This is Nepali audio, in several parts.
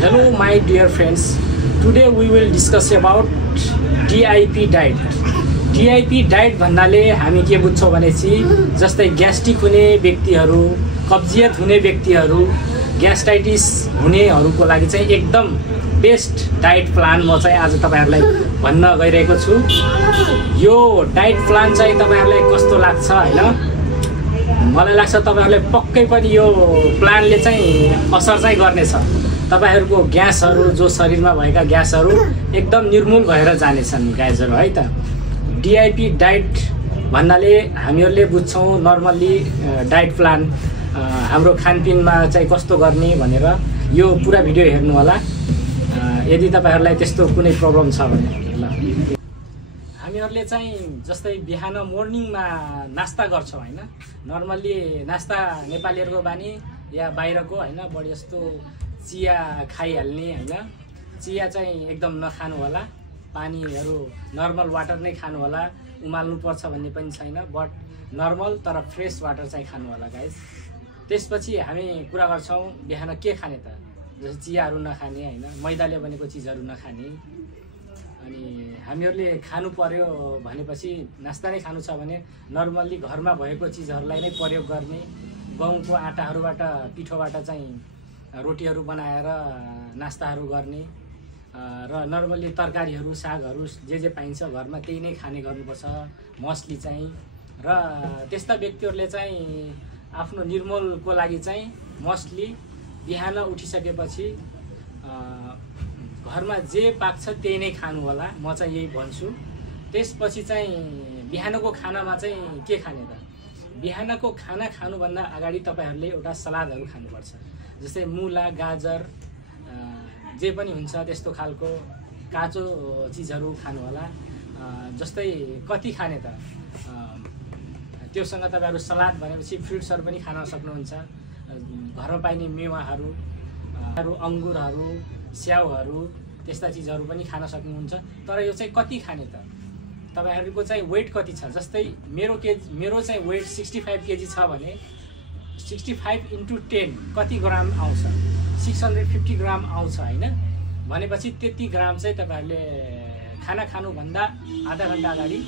Hello my dear friends, today we will discuss about DIP diet. DIP diet भन्नाले हामी के बुझ्छौं भनेपछि जस्तै ग्यास्ट्रिक हुने व्यक्तिहरू, कब्जियत हुने व्यक्तिहरू, ग्यास्ट्राइटिस हुनेहरूको लागि चाहिँ एकदम बेस्ट डाइट प्लान म चाहिँ आज तपाईहरुलाई भन्न गइरहेको छु। यो डाइट प्लान चाहिँ तपाईहरुलाई कस्तो लाग्छ हैन? मलाई लाग्छ तपाईहरुले पक्कै पनि यो प्लानले चाहिँ असर चाहिँ गर्नेछ। तपाईहरुको ग्यासहरु जो शरीरमा भएका ग्यासहरु एकदम निर्मूल भएर जानेछन् गाइजहरु है त। डिआइपी डाइट भन्नाले हामीहरुले बुझ्छौं नर्मली डाइट प्लान हाम्रो खानपिनमा चाहिँ कस्तो गर्ने भनेर यो पुरा भिडियो हेर्नु होला यदि तपाईहरुलाई त्यस्तो कुनै प्रब्लम छ भने। ल हामीहरुले चाहिँ जस्तै बिहान मर्निङमा नास्ता गर्छौं हैन? नर्मली नास्ता नेपालीहरुको बानी या बाहिरको हैन बढी जस्तो चिया खाइहाल्ने हैन। चिया चाहिँ एकदम नखानु होला, पानीहरु नर्मल वाटर नै खानु होला। उमाल्नु पर्छ भन्ने पनि छैन, बट नर्मल तर फ्रेश वाटर चाहिँ खानु होला गाइस। त्यसपछि हामी कुरा गर्छौं बिहान के खाने त? जस्तै चियाहरु नखाने हैन, मैदाले बनेको चीजहरु नखाने। अनि हामीहरुले खानु पर्यो भनेपछि नास्ता नै खानु छ भने नर्मली घरमा भएको चीजहरुलाई नै प्रयोग गर्ने। गहुँको आटाहरुबाट पिठोबाट चाहिँ रोटीहरु बनाएर नास्ताहरु गर्ने र नर्मली तरकारीहरु सागहरु जे पाइन्छ घरमा त्यही नै खाने गर्नुपर्छ। मस्ली चाहिँ र त्यस्ता व्यक्तिहरुले चाहिँ आफ्नो निर्मलको लागि चाहिँ मस्ली बिहान उठिसकेपछि घरमा जे पाक्छ त्यही नै खानु होला, म चाहिँ यही भन्छु। त्यसपछि चाहिँ बिहानको खानामा चाहिँ के खाने त? बिहानको खाना खानुभन्दा अगाडि तपाईहरुले एउटा सलादहरु खानुपर्छ। जस्तै मूला, गाजर जे पनि हुन्छ त्यस्तो खालको काँचो चीजहरु खानु होला। जस्तै कति खाने त? त्योसँग तपाईहरु सलाद भनेपछि फ्रुट्सहरु पनि खान सक्नुहुन्छ। घरमा पाइने मेवाहरु, अंगुरहरु, स्याउहरु त्यस्ता चीजहरु पनि खान सक्नुहुन्छ। तर यो चाहिँ कति खाने त? तपाईहरुको चाहिँ वेट कति छ? जस्तै मेरो चाहिँ वेट 65 केजी छ भने 65 into 10 कति ग्राम आउँछ? 650 ग्राम आउँछ हैन? भनेपछि त्यति ग्राम चाहिँ तपाईहरुले खाना खानु भन्दा आधा घण्टा अगाडि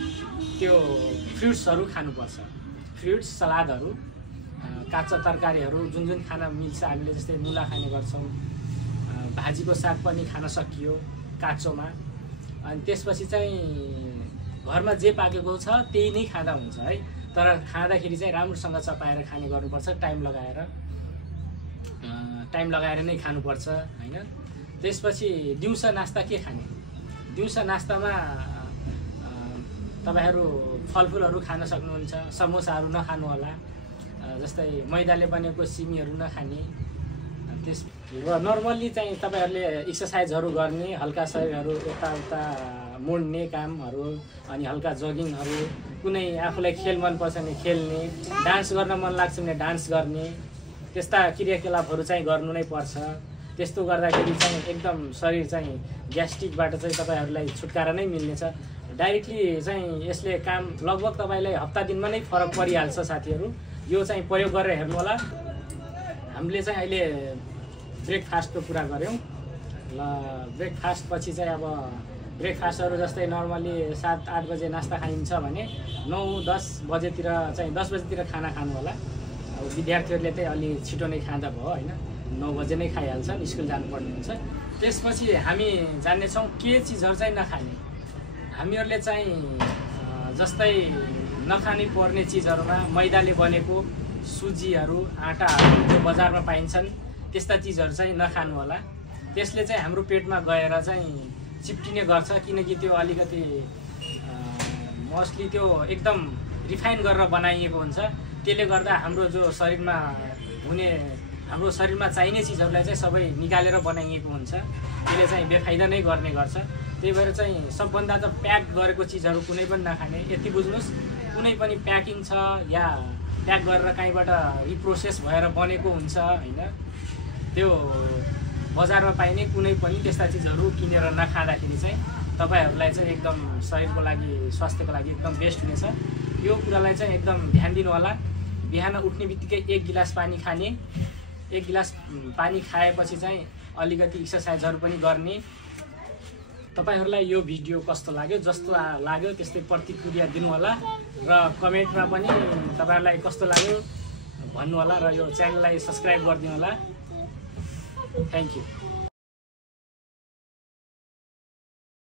त्यो फ्रुट्सहरु खानुपर्छ। फ्रुट्स, सलादहरु, काँचो तरकारीहरु जुन खाना मिल्छ हामीले जस्तै मूला खाने गर्छौं, भाजीको साग पनि खान सकियो काँचोमा। अनि त्यसपछि चाहिँ घरमा जे पाकेको छ त्यही नै खाँदा हुन्छ है। तर खाँदाखेरि चाहिँ राम्रोसँग चपाएर खाने गर्नुपर्छ, टाइम लगाएर नै खानुपर्छ हैन? त्यसपछि दिउँसो नास्ता के खाने? दिउँसो नास्तामा तपाईहरु फलफुलहरु खान सक्नुहुन्छ। समोसाहरु नखानु होला, जस्तै मैदाले बनेको सिमीहरु नखाने। त्यस र नर्मली चाहिँ तपाईहरुले एक्सरसाइजहरु गर्ने, हल्का शरीरहरु यताउता मोड्ने कामहरु, अनि हल्का जगिङहरु, कुनै आफूलाई खेल मन पर्छ भने खेल्ने, डान्स गर्न मन लाग्छ भने डान्स गर्ने। त्यस्ता क्रियाकलापहरु चाहिँ गर्नु नै पर्छ। त्यस्तो गर्दाखेरि चाहिँ एकदम शरीर चाहिँ ग्यास्ट्रिकबाट चाहिँ तपाईहरुलाई छुटकारा नै मिल्नेछ। डाइरेक्टली चाहिँ यसले काम लगभग तपाईलाई हप्ता दिनमा नै फरक परिहाल्छ साथीहरु। यो चाहिँ प्रयोग गरेर हेर्नु होला। हामीले चाहिँ अहिले ब्रेकफास्टको कुरा गर्यौं। ल ब्रेकफास्ट पछि चाहिँ अब ब्रेकफास्टहरु जस्तै नर्मली 7-8 बजे नास्ता खाइन्छ भने 9-10 बजेतिर चाहिँ 10 बजेतिर खाना खानु होला। अब विद्यार्थीहरुले चाहिँ अलि छिटो नै खाँदा भयो हैन? 9 बजे नै खाइहाल्छन्, स्कुल जानुपर्ने हुन्छ। त्यसपछि हामी जान्ने छौं के चीजहरु चाहिँ नखाने। हामीहरुले चाहिँ जस्तै नखाने पर्ने चीजहरुमा मैदाले बनेको सुजीहरु, आटाहरु जो बजारमा पाइन्छन् त्यस्ता चीजहरु चाहिँ नखानु होला। त्यसले चाहिँ हाम्रो पेटमा गएर चाहिँ चिप्टिने गर्छ, किनकि त्यो अलिकति मोस्टली त्यो एकदम रिफाइन गरेर बनाइएको हुन्छ। त्यसले गर्दा हाम्रो जो शरीरमा हुने, हाम्रो शरीरमा चाहिने चीजहरुलाई चाहिँ सबै निकालेर बनाइएको हुन्छ। त्यसले चाहिँ बेफाइदा नै गर्ने गर्छ। त्यही भएर चाहिँ सबभन्दा त प्याक गरेको चीजहरु कुनै पनि नखाने। यति बुझ्नुस्, कुनै पनि प्याकिङ छ या प्याक गरेर कहीँबाट रिप्रोसेस भएर बनेको हुन्छ हैन? त्यो बजारमा पाइने कुनै पनि त्यस्ता चीजहरु किनेर नखाँदाखेरि चाहिँ तपाईहरुलाई चाहिँ एकदम शरीरको लागि, स्वास्थ्यको लागि एकदम बेस्ट हुनेछ। यो कुरालाई चाहिँ एकदम ध्यान दिनु होला। बिहान उठ्ने बित्तिकै 1 गिलास पानी खाने। 1 गिलास पानी खाएपछि चाहिँ अलिकति एक्सर्साइजहरू पनि गर्ने। तपाईहरुलाई यो भिडियो कस्तो लाग्यो, जस्तो लाग्यो त्यस्तै प्रतिक्रिया दिनु होला र कमेन्टमा पनि तपाईहरुलाई कस्तो लाग्यो भन्नु होला र यो च्यानललाई सब्स्क्राइब गरिदिनु होला। Thank you.